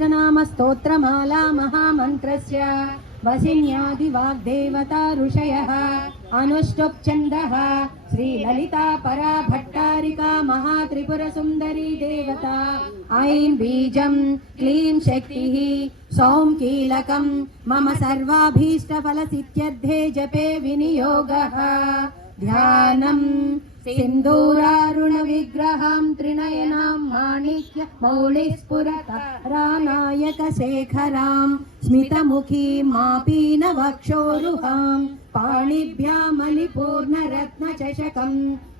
सहस्रनामस्तोत्रमाला महामन्त्रस्य वसिन्यादिवाग्देवता ऋषयः अनुष्टुप् श्रीललिता परा भट्टारिका महात्रिपुरसुन्दरी देवता ऐं बीजं क्लीं शक्तिः सौं कीलकं मम सर्वाभीष्टफलसिद्ध्यर्थे जपे विनियोगः ध्यानम् सिन्दूरारुणविग्रहां त्रिनयनां माणिक्य मौलिस्फुरतारानायकशेखरां स्मितमुखीं मापीनवक्षोरुहां पाणिभ्यामलिपूर्णरत्नचषकं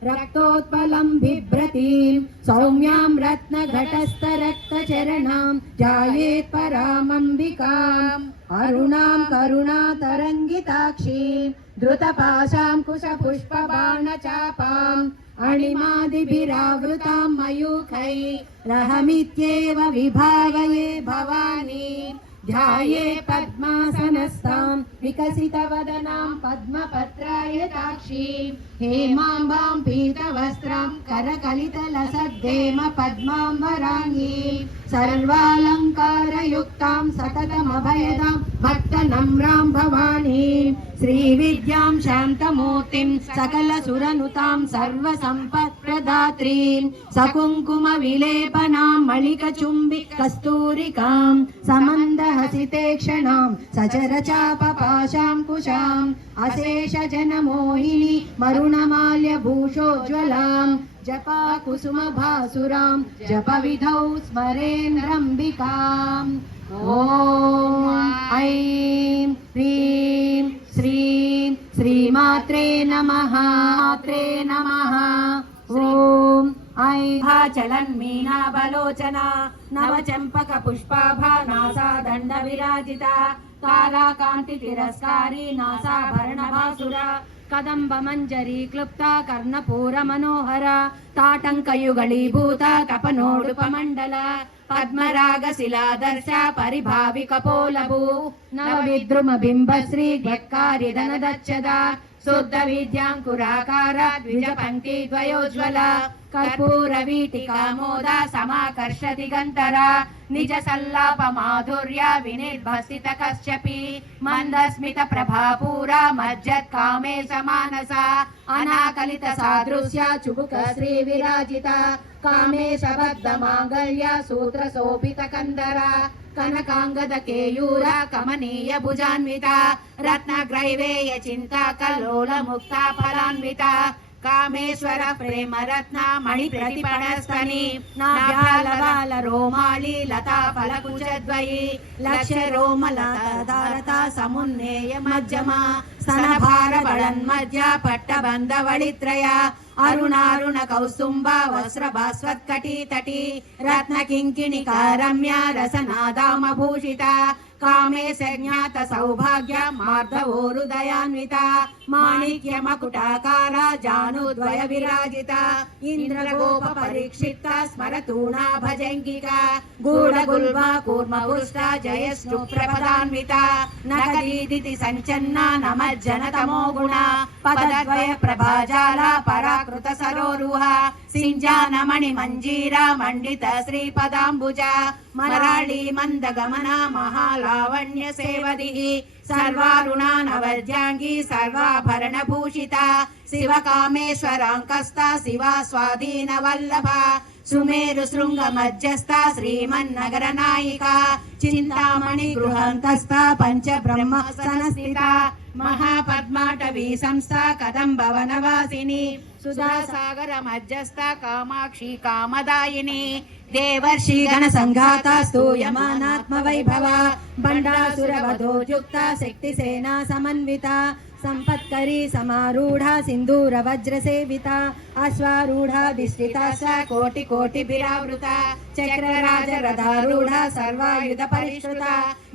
रक्तोत्पलं बिभ्रतीं सौम्यां रत्नघटस्थरक्तचरणां ध्यायेत् परामम्बिकाम् अरुणां करुणातरङ्गिताक्षीं धृतपाशां कुशपुष्पबाणचापाम् अणिमादिभिरावृतां मयूखै रहमित्येव विभावये भवानी ध्याये पद्मासनस्तां विकसितवदनां पद्मपत्रायताक्षीं हेमाम्बां पीतवस्त्रां करकलितलसद्देम पद्माम्बराङ्गीं सर्वालङ्कारयुक्तां सततमभयदां भक्तनम्रां भवानीं श्रीविद्यां शान्तमूर्तिं सकलसुरनुतां सर्वसम्पत्प्रदात्रीं सकुङ्कुमविलेपनां मणिकचुम्बि कस्तूरिकां समन्दहसितेक्षणां सचरचापपाशां कुशाम् अशेषजनमोहिनी मरुणमाल्यभूषोज्ज्वलां जपा कुसुमभासुरां जपविधौ स्मरेन्द्रम्बिकाम् ॐ ऐं ह्रीं श्रीं श्रीमात्रे नमः मात्रे नमः ॐ ऐहा चलन्मीनाबलोचना नवचम्पक पुष्पाभा नासा दण्ड विराजिता ताराकान्ति तिरस्कारी ಕದಂಬಮಂಜರಿ ಕ್ಲುಪ್ತ ಕರ್ಣಪೂರ ಮನೋಹರ ತಾಟಂಕಯುಗಳೀಭೂತ ಕಪನೋಡುಪ ಮಂಡಲ कपनोडुपमण्डल पद्मराग शिलादर्श परिभाविकपोलभू नवविद्रुम बिम्बश्री गत्कारि धनदच्छदा शुद्ध विद्याङ्कुराकार द्विज पङ्क्ति द्वयोज्ज्वल कर्पूर वीटिका मोद समाकर्षति गन्तरा निज सल्लाप माधुर्य विनिर्भसित कश्यपि मन्दस्मित प्रभापूरा मज्जत् कामे समानसा अनाकलित सादृश्य चुबुक श्री विराजिता कामे शबद्ध माङ्गल्य सूत्र शोभित कन्दरा कनकाङ्गद केयूर कमनीय भुजान्विता रत्नग्रैवेय चिन्ता कल्लोल मुक्ता फलान्विता కామేశ్వర ప్రేమ రత్న మణి ప్రతిపణస్తని నాభ్యాలవాల రోమాలి లతా ఫలకుచద్వయి లక్ష రోమ లతారత సమున్నేయ మధ్యమ మధ్య పట్ట బంధవళిత్రయ అరుణారుణ కౌసుంబ వస్త్ర భాస్వత్కటీ తటి రత్న కింకిణి కారమ్య రసనాదామభూషిత कामे सज्ञात सौभाग्य मार्धवोरुदयान्विता माणिक्य मकुटाकार जानुद्वय विराजिता इन्द्रगोप परीक्षिता स्मरतूणा भजङ्गिका गूढगुल्मा कूर्मपुष्टा जयस्तु प्रपदान्विता नगदीदिति सञ्चन्ना, नमज्जनतमो गुणा पदद्वय प्रभाजाला पराकृत सरोरुह सिञ्जानमणि मञ्जीरा मण्डित श्रीपदाम्बुज मराळी मन्दगमना महालावण्य सेवदिः सर्वारुणा नवद्याङ्गी सर्वाभरणभूषिता शिवकामेश्वराङ्कस्ता शिवा स्वाधीनवल्लभा सुमेरु शृङ्गमध्यस्था श्रीमन्नगरनायिका चिन्तामणि गृहन्तस्था पञ्चब्रह्मसनस्थिता महापद्माटवी संस्था कदम्बवनवासिनी सुधासागर मध्यस्था कामाक्षी कामदायिनी देवर्षि गणसङ्घाता स्तूयमानात्मवैभवा बण्डासुरवधोद्युक्ता शक्तिसेना समन्विता सम्पत्करी समारूढा सिन्दूरवज्रसेविता అశ్వారూఢాధిష్ఠిత కోటి కోటి బిరావృత చక్ర రాజ రథారూఢ సర్వాయుధ పరిష్కృత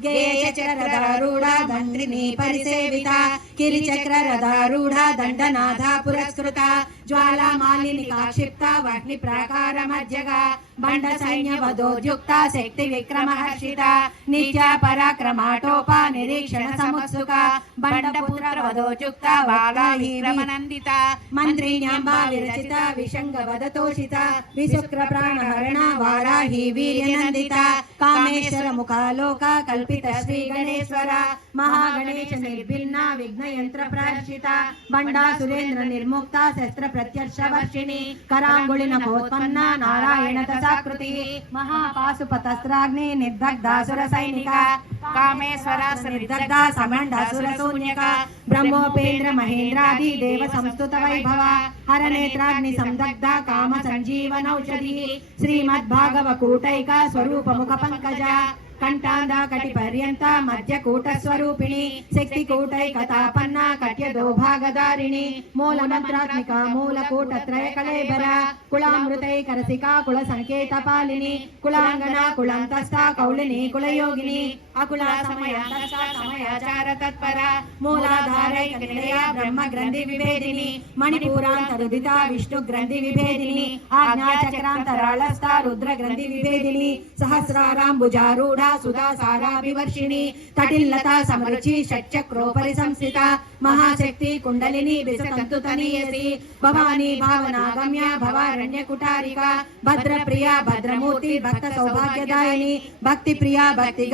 గేయ చక్ర రథారూఢ దండ్రిని పరిసేవిత కిరి చక్ర రథారూఢ దండనాథ పురస్కృత జ్వాలామాలిని కాక్షిప్త వాటిని ప్రాకార మధ్యగా బండ సైన్య వధోద్యుక్త శక్తి విక్రమహర్షిత నిత్య పరాక్రమాటోప నిరీక్షణ సముత్సుక బండ పుత్ర వధోద్యుక్త వాళాహీరమనందిత మంత్రిణ్యాంబా మంత్రి విషంగ వదతోషిత విశుక్ర ప్రాణహరణ వారాహి వీర్యనందిత కామేశ్వర ముఖాలోక కల్పిత శ్రీ గణేశ్వర మహాగణేశ నిర్భిన్న విఘ్న యంత్ర ప్రార్షిత బండా సురేంద్ర నిర్ముక్త శస్త్ర ప్రత్యక్ష వర్షిణి కరాంగుళి నమోత్పన్న నారాయణ తసాకృతి మహాపాశుపతస్రాగ్ని నిర్దగ్ధాసుర సైనిక కామేశ్వర నిర్దగ్ధ సమండసుర శూన్యక బ్రహ్మోపేంద్ర మహేంద్రాది దేవ సంస్తుత నేత్రాగ్ని సందగ్ధ కామ సంజీవనౌషధి శ్రీమద్భాగవ కూటైక స్వరూప ముఖ పంకజ. కంఠాంద కటి పర్యంత మధ్య కూట స్వరూపిణి శక్తి కూటైక తాపన్న కట్య దోభాగదారిణి మూల మంత్రాత్మిక మూల కూట త్రయ కళేబర కులామృతై కరసిక కుల సంకేత పాలిని కులాంగన కులంతస్థ కౌళిని కులయోగిని అకుల సమయ సమయాచార తత్పర మూలాధారైక నిలయ బ్రహ్మ గ్రంథి విభేదిని మణిపూరాంతరుదిత విష్ణు గ్రంథి విభేదిని ఆజ్ఞాచక్రాంతరాళస్థ రుద్ర గ్రంథి విభేదిని సహస్రారాంబుజారూఢ సుధా సారా వివర్షిణి తటిల్లత సమరుచి షట్చక్రోపరి సంస్థిత మహాశక్తి కుండలిని విసతంతు తనీయసి భవానీ భావనాగమ్య భవారణ్య కుటారిక భద్రప్రియ భద్రమూర్తి భక్త సౌభాగ్యదాయిని భక్తి ప్రియ భక్తి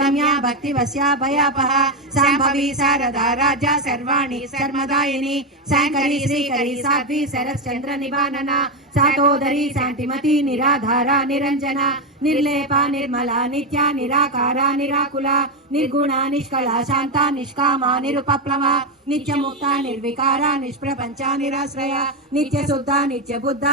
గమ్య భక్తి వశ్యా భయాపహ శాంభవి శారదా రాజ్య సర్వాణి శర్మదాయిని శాంకరి శ్రీకరి సాధ్వి శరశ్చంద్ర నివానన శాతోదరి శాంతిమతి నిరాధార నిరంజన నిర్లేప నిర్మల నిత్య నిరాకార నిరాకుల నిర్గుణ నిష్కళ శాంత నిష్కామ నిరుపప్లవ నిత్య ముక్త నిర్వికార నిష్ప్రపంచ నిరాశ్రయ నిత్య శుద్ధ నిత్య బుద్ధ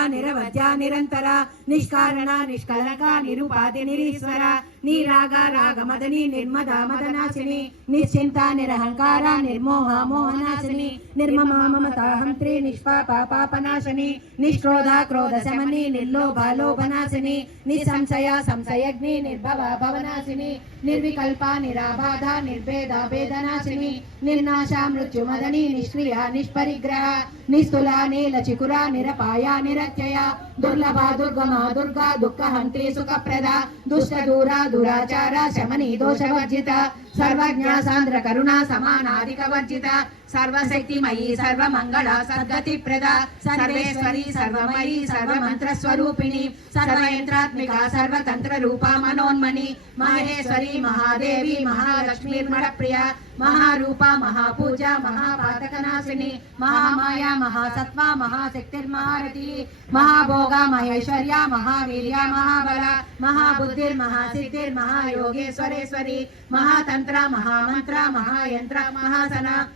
నీ రాగ నిష్కారణ నిష్కలంక రాగమదని నిర్మద మదనాశిని నిశ్చింత నిరహంకార నిర్మోహ మోహనాశిని నిర్మమ మమతాహంత్రి నిష్పాప పాపనాశిని నిష్క్రోధ క్రోధ శమని నిర్లోభ లోభనాశిని నిస్సంశయ సంశయగ్ని నిర్భవ భవనాశిని నిర్వికల్ప నిరాబాధ నిర్భేద భేదనాశిని నిర్నాశ మృత్యు మదని నిష్క్రియ నిష్పరిగ్రహ నిస్తుల నీల చికుర నిరపాయ నిరత్యయ దుర్లభ దుర్గమ దుర్గా దుఃఖ హంత్రి సుఖప్రద దుష్టదూర దురాచార శమని దోషవర్జిత సర్వజ్ఞ సాంద్ర కరుణ సమానాధిక వర్జిత సర్వశక్తిమయీ సర్వమంగళ సద్గతి ప్రద సర్వేశ్వరి సర్వమయీ సర్వమంత్ర స్వరూపిణి సర్వయంత్రాత్మిక సర్వతంత్ర రూప మనోన్మణి మహేశ్వరి మహాదేవి మహాలక్ష్మీర్మణ ప్రియ महारूप, महापूजा महापातकनाशिनी महामाया, महासत्त्वा महाशक्तिर्महारथी महाभोगा, महेश्वर्या, महावीर्या, महाबला महाबुद्धिर्महासिद्धिर्महायोगेश्वरेश्वरी महातंत्र महामंत्र महायंत्र महासना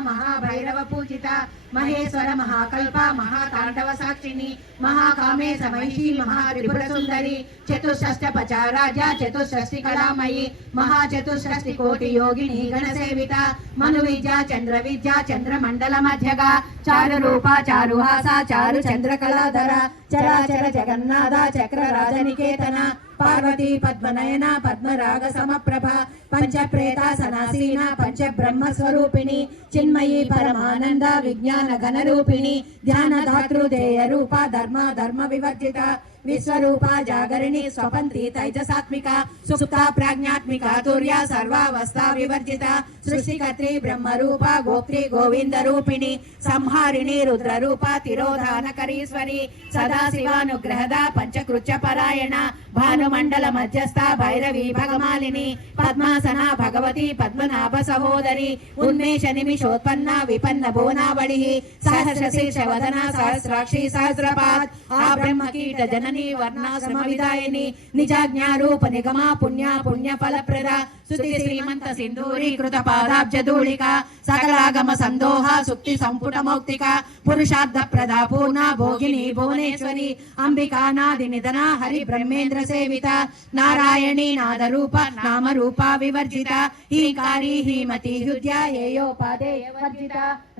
महाभैरव पूजिता మహేశ్వర మహాకల్ప మహాతాండవ సాక్షిని మహాకామే సమహిషి మహాత్రిపుర సుందరి చతుషష్ట పచారాజ చతుషష్టి కళామయి మహాచతుషష్టి కోటి యోగిని గణసేవిత మను విద్య చంద్ర విద్య చంద్ర మండల మధ్యగా చారు రూప చారుహాస చారు చంద్ర కళాధర చరాచర జగన్నాథ చక్ర రాజనికేతన పార్వతీ పద్మనయన పద్మరాగ సమప్రభ పంచప్రేత సనాసీన పంచ బ్రహ్మ స్వరూపిణి చిన్మయి పరమానంద విజ్ఞాన గణ రూపిణి ధ్యాన దాతృదేయ రూప ధర్మ ధర్మ వివర్జిత విశ్వరూప జాగరిణి స్వపంతి తైజసాత్మిక సుప్త ప్రాజ్ఞాత్మిక తుర్య సర్వావస్థ వివర్జిత సృష్టికర్త్రి బ్రహ్మరూప గోప్త్రి గోవింద రూపిణి సంహారిణి రుద్ర రూప తిరోధానకరీశ్వరి సదాశివానుగ్రహద పంచకృత్య పరాయణ భానుమండల మధ్యస్థ భైరవి భగమాలిని పద్మాసన భగవతి పద్మనాభ సహోదరి ఉన్మేష నిమిషోత్పన్న విపన్న భువనావళి సహస్ర శీర్ష వదన సహస్రాక్షి సహస్రపాద్ ఆ బ్రహ్మకీట జనని వర్ణాశ్రమ విదాయని నిజాజ్ఞారూప నిగమా పుణ్య పుణ్య ఫలప్రద స్తుతి శ్రీమంత సింధూరీకృత పాదాబ్జ ధూళిక సకలాగమ సందోహ సుక్తి సంపుట మౌక్తిక పురుషార్థ ప్రద పూర్ణ భోగిని భువనేశ్వరి అంబికా నాది నిధన హరి బ్రహ్మేంద్ర సేవిత నారాయణీ నాద రూప నామ రూప వివర్జిత హీకారి హీమతి హృద్య ఏయోపాదే వర్జిత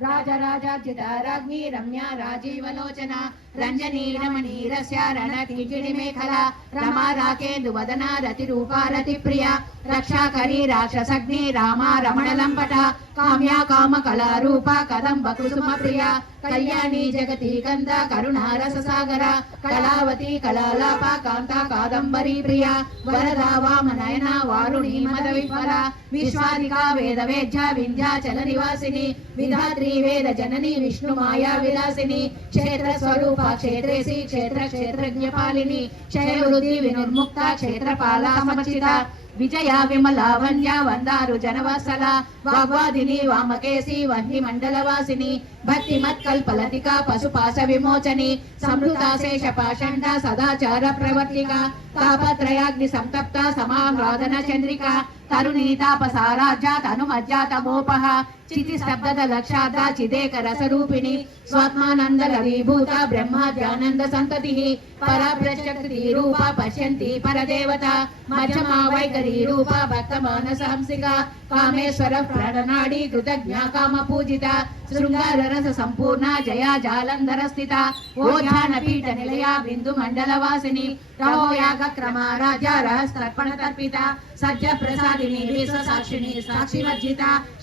రాజరాజార్జిత రాజ్ఞి రమ్య రాజీవలోచన రంజనీ రమణీరస్య రణకీచిడి మేఖల రమా రాకేందు వదన రతి రూప రతి ప్రియ రక్షా రత్నాకరి రాక్షసగ్ని రామ రమణ లంపట కామ్య కామ కళారూప కదంబ కుసుమ ప్రియ కళ్యాణి జగతి కంద కరుణారస సాగర కళావతి కళాలాప కాంత కాదంబరి ప్రియ వరద వామనయన వారుణి మద విఫల విశ్వాదిక వేద వేద్య వింధ్యాచల నివాసిని విధాత్రి వేద జనని విష్ణు మాయా విలాసిని క్షేత్ర స్వరూప క్షేత్రేసి క్షేత్ర క్షేత్రజ్ఞ పాలిని క్షయవృద్ధి వినుర్ముక్త క్షేత్రపాల సమచిత విజయ విమలావణ్య వందారు జనవాసల వాగ్వాదిని వామకేసి వహ్ని మండలవాసిని భక్తి మత్కల్పలతిక పశుపాశ విమోచని సమృతాశేష పాషండ సదాచార ప్రవర్తిక తాపత్రయాగ్ని సంతప్త సమాహ్లాదన చంద్రిక తరుణీ తాపసారాజ్య తనుమజ్జాత చితి స్తబ్దత లక్షాద చిదేక రసరూపిణి స్వాత్మానంద లవీభూత బ్రహ్మాద్యానంద సంతతి పరాప్రశక్తి రూప పశ్యంతి పరదేవత మధ్యమా వైఖరి రూప భక్త మానస హంసిక కామేశ్వర ప్రణనాడి కృతజ్ఞ కామ పూజిత శృంగార రస సంపూర్ణ జయా జాలంధర స్థిత ఓ ధ్యాన పీఠ నిలయ బిందు మండల వాసిని రహోయాగ క్రమ రాజా రహస్తర్పణ తర్పిత సజ్జ ప్రసాదిని విశ్వ సాక్షిణి సాక్షి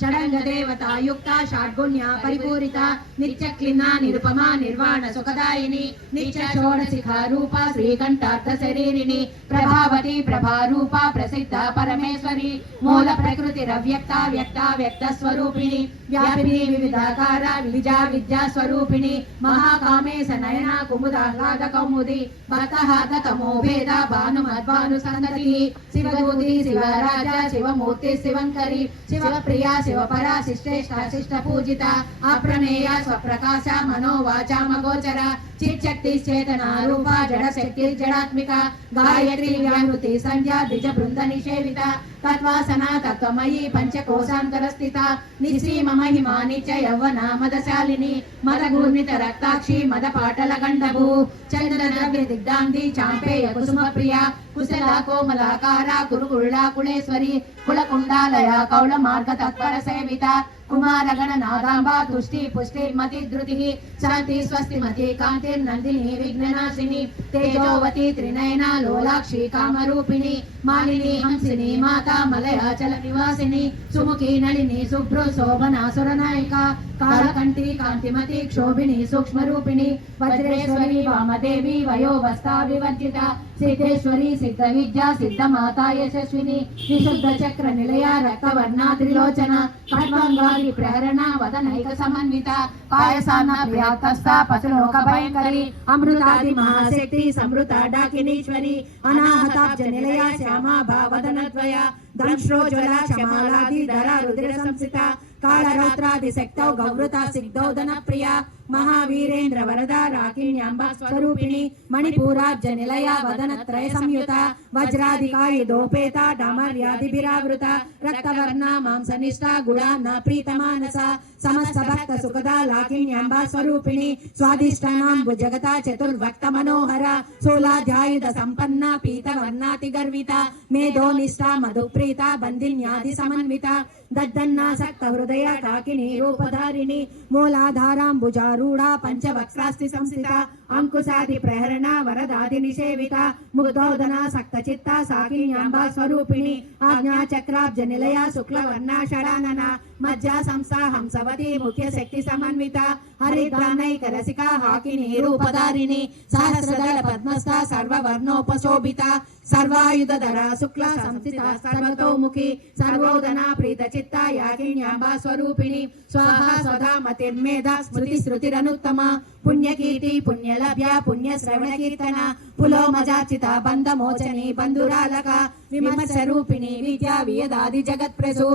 షడంగ దేవత యుక్త షాడ్గుణ్య పరిపూరిత నిత్య క్లిన్న నిరుపమ నిర్వాణ సుఖదాయిని నిత్య షోడశిఖ రూప శ్రీకంఠార్థ శరీరిణి ప్రభావతి ప్రభారూప ప్రసిద్ధ పరమేశ్వరి మూల ప్రకృతి రవ్యక్త వ్యక్త వ్యక్త స్వరూపిణి వ్యాపిని వివిధాకార విజా విద్యా స్వరూపిణి మహాకామేశ నయన కుముదాహ్లాద కౌముది భక్తహాత తమో భేద భాను మద్భాను సంగతి శివదూతి శివరాజ శివమూర్తి శివంకరి శివప్రియ శివపరా శిష్టేష్ట శిష్ట పూజిత అప్రమేయ స్వప్రకాశ మనోవాచామగోచర గోచర చేతన రూప జడ శక్తి జడాత్మిక గాయత్రి వ్యాహృతి సంధ్యా ద్విజ బృంద నిషేవిత తత్వాసన తత్వమయీ పంచకోశాంతర స్థిత నిశ్రీమ మహిమా నిత్య యవ్వన మదశాలిని మదగూర్ణిత రక్తాక్షి మద పాటల గండభూ చంద్ర ద్రవ్య దిగ్ధాంతి చాంపేయ కుసుమ ప్రియ కుశల కోమలాకార కురుకుళ్ళ కుళేశ్వరి కులకుండాలయ కౌళ మార్గ తత్పర సేవిత కుమారగణ నాదాంబ తుష్టి పుష్టి మతి ధృతి శాంతి స్వస్తి మతి కాంతిర్నందిని విఘ్ననాశిని తేజోవతి త్రినయన లోలాక్షి కామరూపిణి మాలిని హంసిని మాత మలయాచల నివాసిని సుముఖి నళిని శుభ్రు శోభన నాయక కాళకంఠి కాంతిమతి క్షోభిణి సూక్ష్మ రూపిణి వజ్రేశ్వరి వామదేవి వయోవస్థా వివర్జిత సిద్ధేశ్వరి సిద్ధ విద్యా సిద్ధ మాతా యశస్విని విశుద్ధ చక్ర నిలయ రక్తవర్ణ త్రిలోచన ఖడ్వంగారి ప్రహరణ వదనైక సమన్విత పాయసాన ప్రియాతస్థ పశులోక భయంకరి అమృతాది మహాశక్తి సమృత డాకినీశ్వరి అనాహతాబ్జ నిలయ श्यामाभावदनद्वया दंश्रोज्ज्वला क्षमालादि धरा रुद्रसंस्थिता कालरात्रादिशक्तौ गौरता सिद्धौ धनप्रिया। మహావీరేంద్ర వరద రాకిణ్యాంబ స్వరూపిణి మణిపూరాబ్జ నిలయ వదనత్రయ సంయుత వజ్రాధికాయి దోపేత డామర్యాదిభిరావృత రక్తవర్ణ మాంసనిష్ట గుడాన్న ప్రీతమానస సమస్త భక్త సుఖద లాకిణ్యాంబ స్వరూపిణి స్వాదిష్టనాంబు జగత చతుర్భక్త మనోహర సోలాధ్యాయుధ సంపన్న పీతవర్ణాతి గర్విత మేధోనిష్ట మధుప్రీత బంధిన్యాది సమన్విత దద్దన్నాసక్త హృదయ కాకిని రూపధారిణి మూలాధారాంబుజా గరుడా పంచవక్రాస్తి సంస్థిత అంకుశాది ప్రహరణ వరదాది నిషేవిత ముగ్ధోదన సక్త చిత్త సాకిన్యాంబ స్వరూపిణి ఆజ్ఞా చక్రాబ్జ నిలయ శుక్లవర్ణ షడానన మధ్య సంస్థ హంసవతి ముఖ్య శక్తి సమన్విత హరిద్రానైక రసిక హాకిని రూపధారిణి సహస్రదళ పద్మస్థ సర్వవర్ణోపశోభిత సర్వాయుధర శుక్ల సంస్థిత సర్వతోముఖి సర్వోదన ప్రీత చిత్త యాకిన్యాంబ స్వరూపిణి స్వాహ స్వధా మతిర్మేధ స్మృతి శృతిరనుత్తమ పుణ్యకీర్తి పుణ్యలభ్య పుణ్య శ్రవణ కీర్తన పులోమజాచిత బంధమోచని బంధురాలక విమర్శ రూపిణి విద్యా వియదాది జగత్ ప్రసు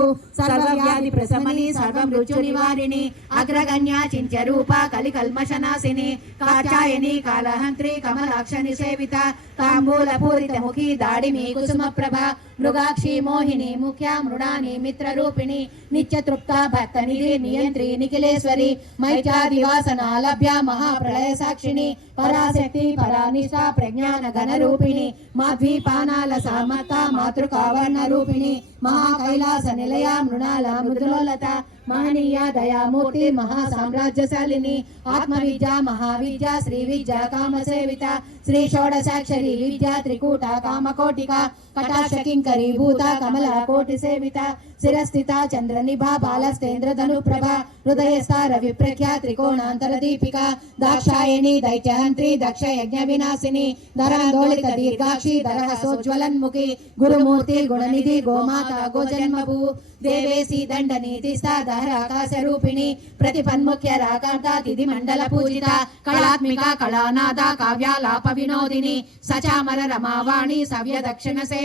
ప్రసవ ప్రశమని సర్వ మృత్యు నివారిణి అగ్రగణ్య చింత్య రూప కలి కల్మశనాశిని కాచాయని కాళహంత్రి కమలాక్ష నిసేవిత తాంబూల పూరిత ముఖి దాడిమి కుసుమ ప్రభ మృగాక్షి మోహిని ముఖ్య మృణాని మిత్ర రూపిణి నిత్య తృప్త భక్త నిధి నియంత్రి నిఖిలేశ్వరి మైత్యాదివాసన లభ్య మహాప్రళయ సాక్షిణి పరాశక్తి పరానిష్ట ప్రజ్ఞాన ఘన రూపిణి మాధ్వీపానాల సామత మాతృకావర్ణ రూపిణి మహాకైలాస నిలయ మృణాల మృదులోలత మహనీయ దయామూర్తి మహాసామ్రాజ్యశాలిని ఆత్మవిద్య మహావిద్య శ్రీ విద్య కామసేవిత శ్రీ షోడశాక్షరి విద్య త్రికూట కామకోటిక కటాక్ష కింకరి భూత కమల కోటి సేవిత శిరస్థిత చంద్ర నిభా బాలస్తేంద్ర ధను ప్రభ హృదయస్థ రవి ప్రఖ్య త్రికోణాంతర దీపిక దాక్షాయణి దైత్యహంత్రి దక్ష యజ్ఞ వినాశిని ధరాందోళిత దీర్ఘాక్షి దరహసోజ్వలన్ముఖి గురుమూర్తి గుణనిధి గోమాత గోజన్మభూ దేవేసి దండ నీతి దహరాకాశ రూపిణి ప్రతిపన్ముఖ్య రాకాంత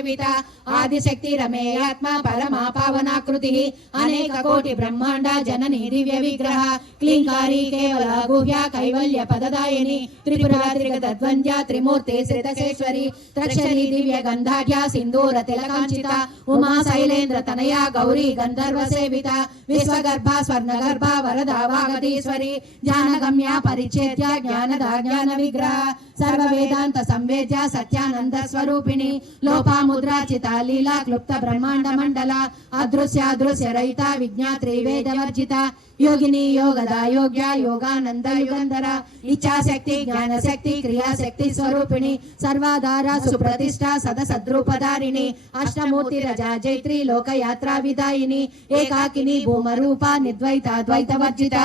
తిథి సేవిత ఆదిశక్తి రమేయాత్మ పరమా పావనాకృతి. అనేక కోటి బ్రహ్మాండ జనని దివ్య విగ్రహ. క్లీంకారి కేవల గుహ్య కైవల్య పదదాయని. త్రిపుర త్రిగత త్రిమూర్తి శ్రితసేశ్వరి త్రక్షరి దివ్య గంధాఢ్య సింధూర తిలకాంచిత. ఉమా శైలేంద్ర తనయ గౌరీ గంధర్వ సేవిత. విశ్వగర్భ స్వర్ణగర్భ వరద వాగదీశ్వరి. జ్ఞానగమ్య పరిచేద్య జ్ఞానద జ్ఞాన విగ్రహ. సర్వ వేదాంత సంవేద్య సత్యానంద స్వరూపిణి. లోపా లోపాముద్రాచిత లీలా క్లుప్త బ్రహ్మాండ మండల అదృశ్య దృశ్య రహిత విజ్ఞాత్రి వేదవర్జిత యోగిని యోగద యోగ్య యోగానంద యుగంధర ఇచ్చాశక్తి జ్ఞానశక్తి క్రియాశక్తి స్వరూపిణి సర్వాధార సుప్రతిష్ట సదసద్రూపధారిణి అష్టమూర్తి రజ జైత్రి లోకయాత్రా విదాయిని ఏకాకిని భూమరూప నిద్వైత ద్వైతవర్జిత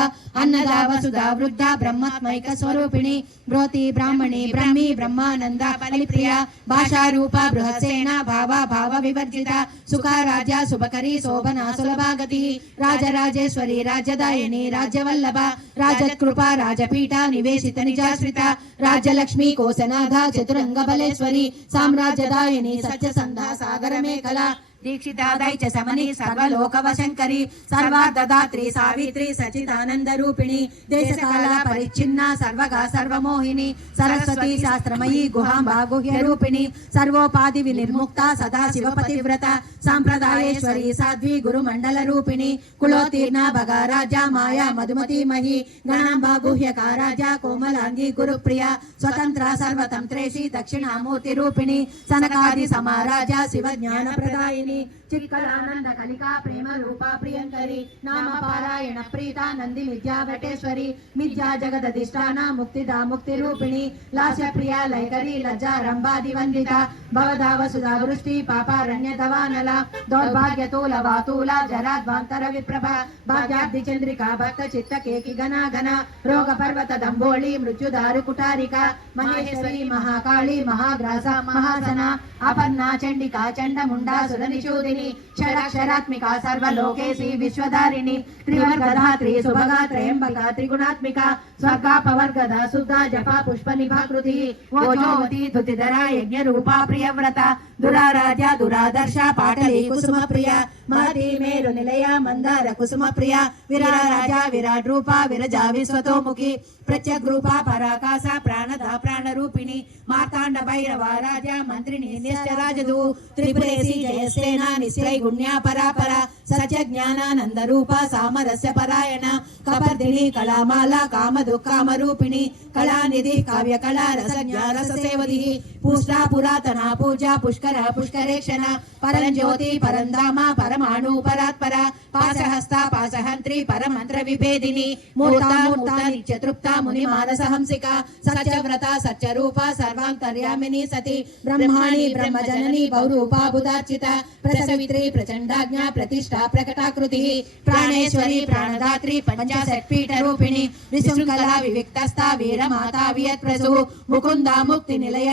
అన్నద వసుధ వృద్ధ బ్రహ్మాత్మైక స్వరూపిణి బ్రోతి బ్రాహ్మణి బ్రహ్మి బ్రహ్మానంద బలిప్రియ భాషారూప బృహసేన భావ భావ వివర్జిత సుఖ రాజ్య శుభకరి శోభన సులభాగతి రాజరాజేశ్వరి రాజ్యదాయిని రాజ్యవల్లభ రాజకృప రాజపీఠ నివేశిత నిజాశ్రిత రాజ్యలక్ష్మి కోశనాథ చతురంగ బలేశ్వరి సామ్రాజ్యదాయిని సత్యసంధ సాగర మేఖల దీక్షితాదై చ సమని సర్వలోకవశంకరి సర్వార్ధదాత్రి సావిత్రి సచిదానంద రూపిణి దేశకాల పరిచ్ఛిన్న సర్వగా సర్వమోహిని సరస్వతి శాస్త్రమయీ గుహాంబా గుహ్య రూపిణి సర్వోపాధి వినిర్ముక్త సదా శివపతివ్రత సాంప్రదాయేశ్వరి సాధ్వి గురుమండల రూపిణి కులోతీర్ణ భగారాజ మాయా మధుమతి మహి గణాంబా గుహ్యకారాజ కోమలాంగి గురుప్రియ స్వతంత్ర సర్వతంత్రేషి దక్షిణామూర్తి రూపిణి సనకాది సమారాజ శివ జ్ఞాన ప్రదాయిని really చిక్కలానంద కలికా ప్రేమ రూపా ప్రియంకరి నామ పారాయణ ప్రీత నంది విద్యా వటేశ్వరి మిథ్యా జగదధిష్టాన ముక్తిదా ముక్తి రూపిణి లాస్య ప్రియ లైకరి లజ్జా రంభాది వందిత భవదావ సుధా వృష్టి పాపారణ్య దవానల దౌర్భాగ్య తూల వాతూల జరాద్వాంతర విప్రభ భాగ్యాబ్ది చంద్రిక భక్త చిత్త కేకి గణ గణ రోగ పర్వత దంబోళి మృత్యుదారు కుటారిక మహేశ్వరి మహాకాళి మహాగ్రాస మహాసన అపర్ణ చండికా చండముండా సురనిచూదిని క్షరాక్షరాత్మిక సర్వలోకేసి విశ్వధారిణి త్రివర్గధాత్రి సుభగా త్రయంబక త్రిగుణాత్మిక స్వర్గాపవర్గద శుద్ధ జప పుష్ప నిభాకృతి ఓజోవతి ధృతిధర యజ్ఞ రూపా ప్రియవ్రత దురారాధ్య దురాదర్శ పాటలి కుసుమ ప్రియ మహతి మేరు నిలయ మందార కుసుమ ప్రియ విరారాజ విరాట్ రూప విరజ విశ్వతోముఖి ప్రత్యగ్రూప పరాకాశ ప్రాణద ప్రాణ రూపిణి మార్తాండ భైరవ రాజ మంత్రిని నిశ్చరాజదు త్రిపురేసి జయసేన నిశ్రై గుణ్యా పరాపర సత్య జ్ఞానానంద రూప సామరస్య పరాయణ కబర్దిని కళామాల కామ దుఃఖామ రూపిణి కళానిధి కావ్య కళా రసజ్ఞ రస సేవది పూష్ట పురాతన పూజ పుష్కర పుష్కరేక్షణ పరంజ్యోతి పరంధామ పరమాణు పరాత్పర పాశహస్త పాశహంత్రి పరమంత్ర విభేదిని మూర్త మూర్త నిత్య తృప్త ముని మానస హంసిక సత్యవ్రత సత్యరూప సర్వాంతర్యామిని సతి బ్రహ్మాణి బ్రహ్మజనని బహురూపా బుధార్చిత ప్రసవిత్రి ప్రచండాజ్ఞ ప్రతిష్టా ప్రకటాకృతి ప్రాణేశ్వరి ప్రాణదాత్రి పంచాశత్పీఠ రూపిణి విశృంఖల వివిక్తస్థ వీరమాతా వియత్ ప్రసు ముకుంద ముక్తి నిలయ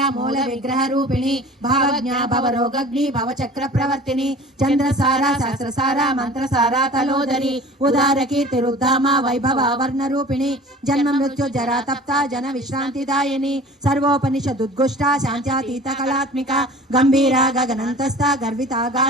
భవ విగ్రహ భవ చక్ర ప్రవర్తిని చంద్రసార శాస్త్రసార మంత్రసార తలోదరి ఉదార కీర్తి రుద్ధామ వైభవ వర్ణ రూపిణి జన్మ మృత్యు జరా తప్త జన విశ్రాంతిదాయని సర్వోపనిషదుద్గుష్ట శాంత్యాతీత కళాత్మిక గంభీర గగనంతస్థ గర్వితాగా